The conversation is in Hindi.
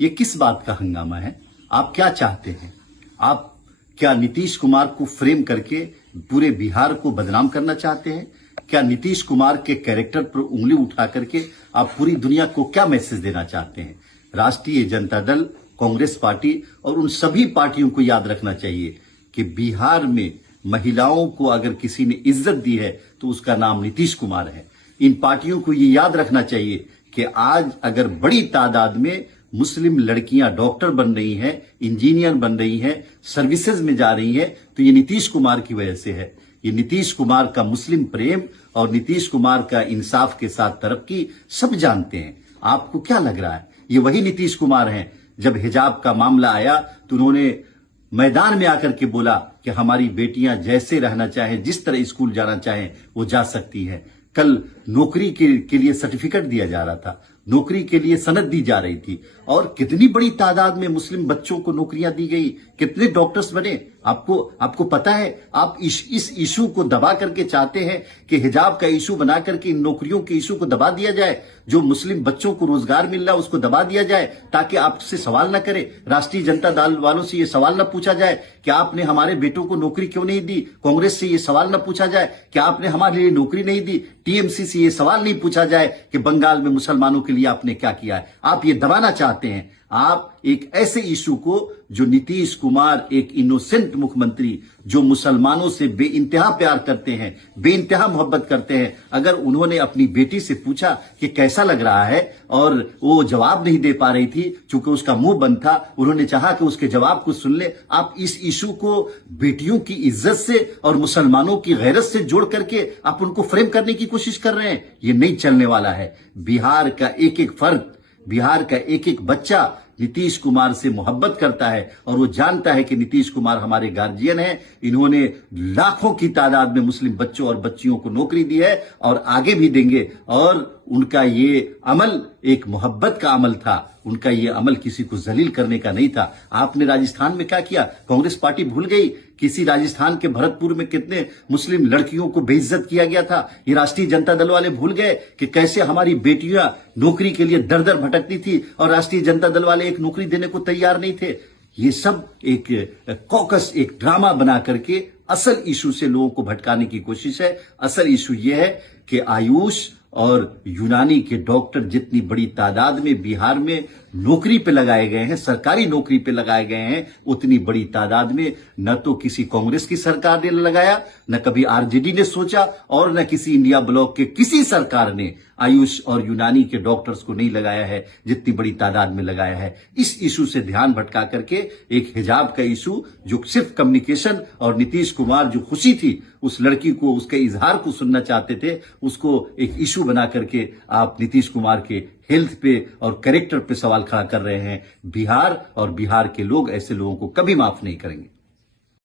ये किस बात का हंगामा है? आप क्या चाहते हैं? आप क्या नीतीश कुमार को फ्रेम करके पूरे बिहार को बदनाम करना चाहते हैं? क्या नीतीश कुमार के कैरेक्टर पर उंगली उठा करके आप पूरी दुनिया को क्या मैसेज देना चाहते हैं? राष्ट्रीय जनता दल, कांग्रेस पार्टी और उन सभी पार्टियों को याद रखना चाहिए कि बिहार में महिलाओं को अगर किसी ने इज्जत दी है तो उसका नाम नीतीश कुमार है। इन पार्टियों को ये याद रखना चाहिए कि आज अगर बड़ी तादाद में मुस्लिम लड़कियां डॉक्टर बन रही हैं, इंजीनियर बन रही हैं, सर्विसेज में जा रही हैं, तो ये नीतीश कुमार की वजह से है। ये नीतीश कुमार का मुस्लिम प्रेम और नीतीश कुमार का इंसाफ के साथ तरक्की सब जानते हैं। आपको क्या लग रहा है ये वही नीतीश कुमार हैं? जब हिजाब का मामला आया तो उन्होंने मैदान में आकर के बोला कि हमारी बेटियां जैसे रहना चाहें, जिस तरह स्कूल जाना चाहें वो जा सकती हैं। कल नौकरी के लिए सर्टिफिकेट दिया जा रहा था, नौकरी के लिए सनद दी जा रही थी और कितनी बड़ी तादाद में मुस्लिम बच्चों को नौकरियां दी गई, कितने डॉक्टर्स बने। आपको पता है? आप इस इशू को दबा करके चाहते हैं कि हिजाब का इशू बना करके इन नौकरियों के इशू को दबा दिया जाए, जो मुस्लिम बच्चों को रोजगार मिल रहा है उसको दबा दिया जाए, ताकि आपसे सवाल न करे, राष्ट्रीय जनता दल वालों से ये सवाल न पूछा जाए कि आपने हमारे बेटों को नौकरी क्यों नहीं दी, कांग्रेस से ये सवाल न पूछा जाए कि आपने हमारे लिए नौकरी नहीं दी, टीएमसी से ये सवाल नहीं पूछा जाए कि बंगाल में मुसलमानों के लिए आपने क्या किया है। आप ये दबाना चाहते हैं। आप एक ऐसे इशू को, जो नीतीश कुमार एक इनोसेंट मुख्यमंत्री जो मुसलमानों से बेइंतहा प्यार करते हैं, बेइंतहा मोहब्बत करते हैं, अगर उन्होंने अपनी बेटी से पूछा कि कैसा लग रहा है और वो जवाब नहीं दे पा रही थी क्योंकि उसका मुंह बंद था, उन्होंने चाहा कि उसके जवाब को सुन ले। आप इस इशू को बेटियों की इज्जत से और मुसलमानों की गैरत से जोड़ करके आप उनको फ्रेम करने की कोशिश कर रहे हैं। ये नहीं चलने वाला है। बिहार का एक एक फर्द, बिहार का एक एक बच्चा नीतीश कुमार से मोहब्बत करता है और वो जानता है कि नीतीश कुमार हमारे गार्जियन हैं। इन्होंने लाखों की तादाद में मुस्लिम बच्चों और बच्चियों को नौकरी दी है और आगे भी देंगे। और उनका ये अमल एक मोहब्बत का अमल था, उनका ये अमल किसी को जलील करने का नहीं था। आपने राजस्थान में क्या किया? कांग्रेस पार्टी भूल गई किसी राजस्थान के भरतपुर में कितने मुस्लिम लड़कियों को बेइज्जत किया गया था। ये राष्ट्रीय जनता दल वाले भूल गए कि कैसे हमारी बेटियां नौकरी के लिए दर दर भटकती थी और राष्ट्रीय जनता दल वाले एक नौकरी देने को तैयार नहीं थे। ये सब एक कॉकस, एक ड्रामा बना करके असल इशू से लोगों को भटकाने की कोशिश है। असल इशू ये है कि आयुष और यूनानी के डॉक्टर जितनी बड़ी तादाद में बिहार में नौकरी पे लगाए गए हैं, सरकारी नौकरी पे लगाए गए हैं, उतनी बड़ी तादाद में न तो किसी कांग्रेस की सरकार ने लगाया, न कभी आरजेडी ने सोचा और न किसी इंडिया ब्लॉक के किसी सरकार ने आयुष और यूनानी के डॉक्टर्स को नहीं लगाया है जितनी बड़ी तादाद में लगाया है। इस इशू से ध्यान भटका करके एक हिजाब का इशू, जो सिर्फ कम्युनिकेशन और नीतीश कुमार जो खुशी थी उस लड़की को, उसके इजहार को सुनना चाहते थे, उसको एक इशू बना करके आप नीतीश कुमार के हेल्थ पे और कैरेक्टर पे सवाल खड़ा कर रहे हैं। बिहार और बिहार के लोग ऐसे लोगों को कभी माफ नहीं करेंगे।